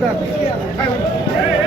Yeah.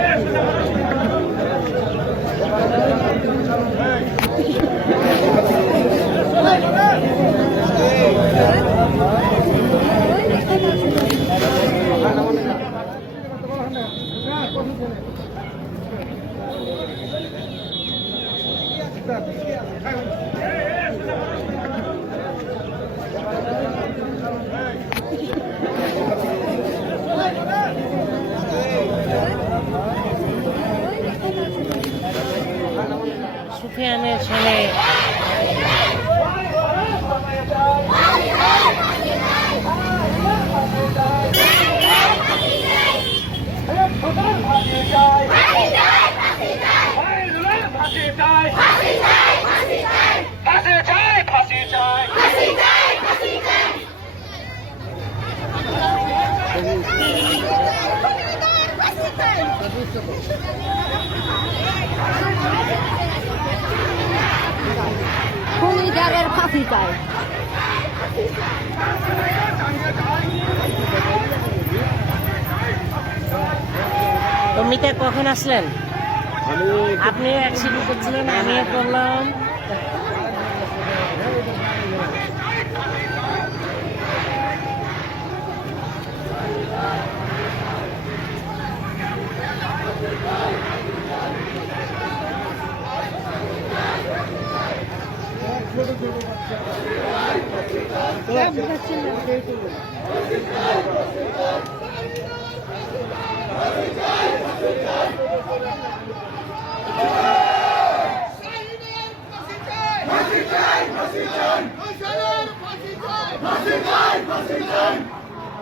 খুনিদারের ফাঁসি চাই। তো মিতা কখন আসলেন? আপনি অ্যাক্সিডেন্ট করছিলেন আমিও করলাম।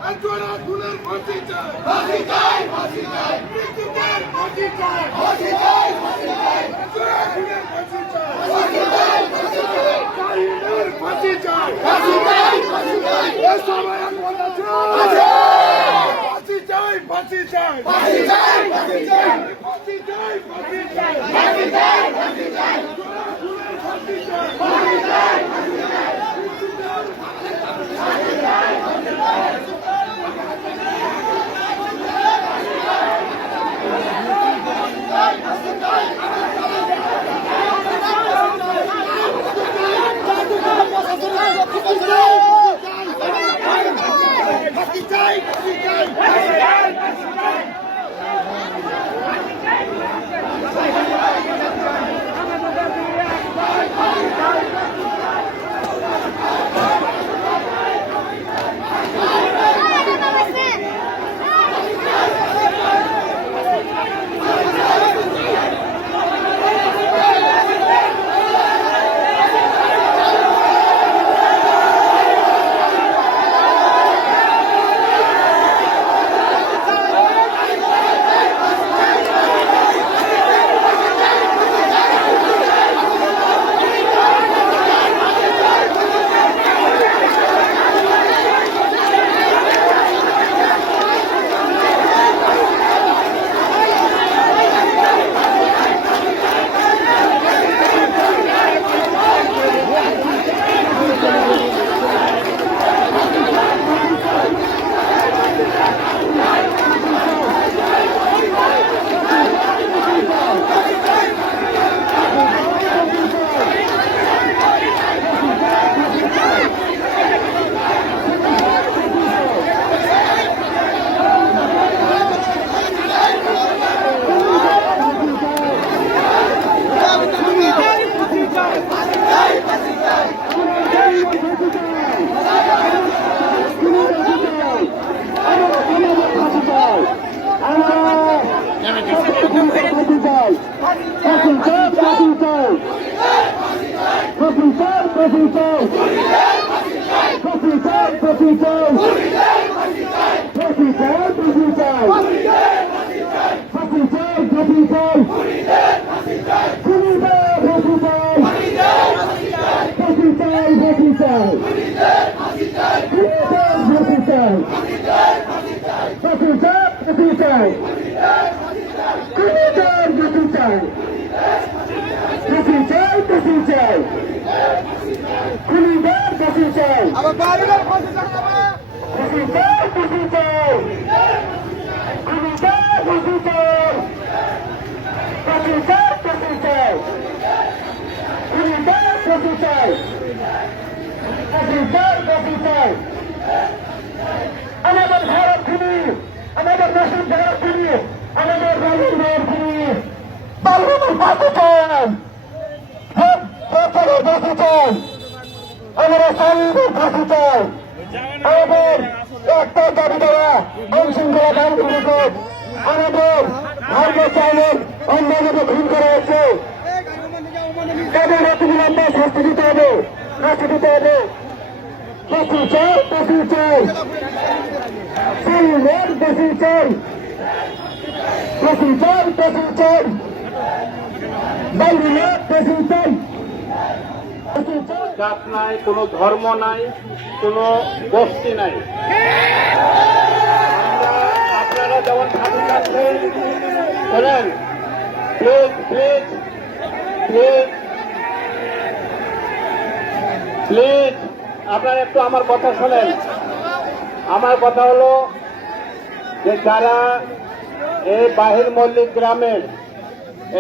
Ancora Guler Fossi Jai! Fossi Jai! Fossi Jai! Fossi Jai! Fossi Jai! Fossi Jai! Fossi Jai! Happy birthday! Happy day! Happy day! চাই মিছিল চাই। মিছিল চাই। খুলিদার মিছিল চাই মিছিল চাই মিছিল চাই। খুলিদার চাই। মিছিল চাই একটা দাবি দেওয়া আইনশৃঙ্খলা বাহিনীগুলিকে আমাদের হয়েছে। তাদের অতিবিলম্বে শাস্তি দিতে হবে শাস্তি জাত নাই, কোনো ধর্ম নাই, কোনো গোষ্ঠী নাই। আপনারা যেমন স্বাধীন আছেন শোনেন প্লিজ প্লিজ প্লিজ প্লিজ আপনারা একটু আমার কথা শোনেন। আমার কথা হলো যে যারা এই বাহির মল্লিক গ্রামের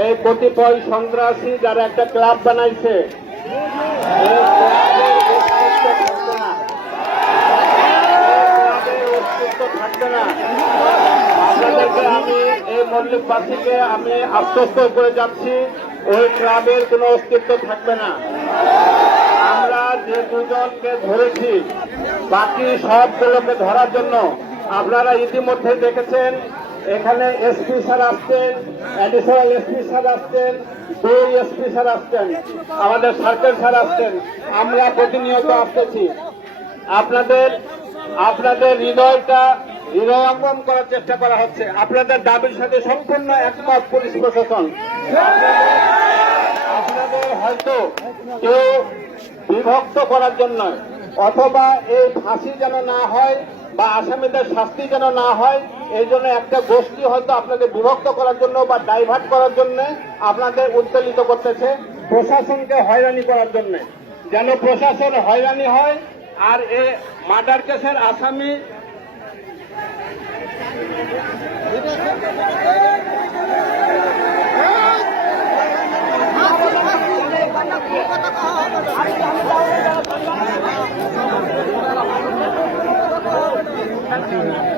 এই কতিপয় সন্ত্রাসী যারা একটা ক্লাব বানাইছে আমি এই মল্লিকবাসীকে আমি আশ্বস্ত করে যাচ্ছি ওই ক্লাবের কোনো অস্তিত্ব থাকবে না আমরা যে দুজনকে ধরেছি বাকি সবগুলোকে ধরার জন্য আপনারা ইতিমধ্যে দেখেছেন এখানে এসপি স্যার আসছেন অ্যাডিশনাল এসপি স্যার আসছেন, দুই এসপি স্যার আসছেন, আমাদের সার্কেল স্যার আসছেন, আমরা প্রতিনিয়ত আসতেছি। আপনাদের আপনাদের হৃদয়টা হৃদয়ঙ্গম করার চেষ্টা করা হচ্ছে। আপনাদের দাবির সাথে সম্পূর্ণ একমত পুলিশ প্রশাসন। আপনাদের হয়তো কেউ বিভক্ত করার জন্য, অথবা এই ফাঁসি যেন না হয় বা আসামিদের শাস্তি যেন না হয় এই জন্য একটা গোষ্ঠী হয়তো আপনাদের বিভক্ত করার জন্য বা ডাইভার্ট করার জন্য আপনাদের উত্তেজিত করতেছে প্রশাসনকে হয়রানি করার জন্য যেন প্রশাসন হয়রানি হয় আর এ মার্ডার কেসের আসামি Thank you.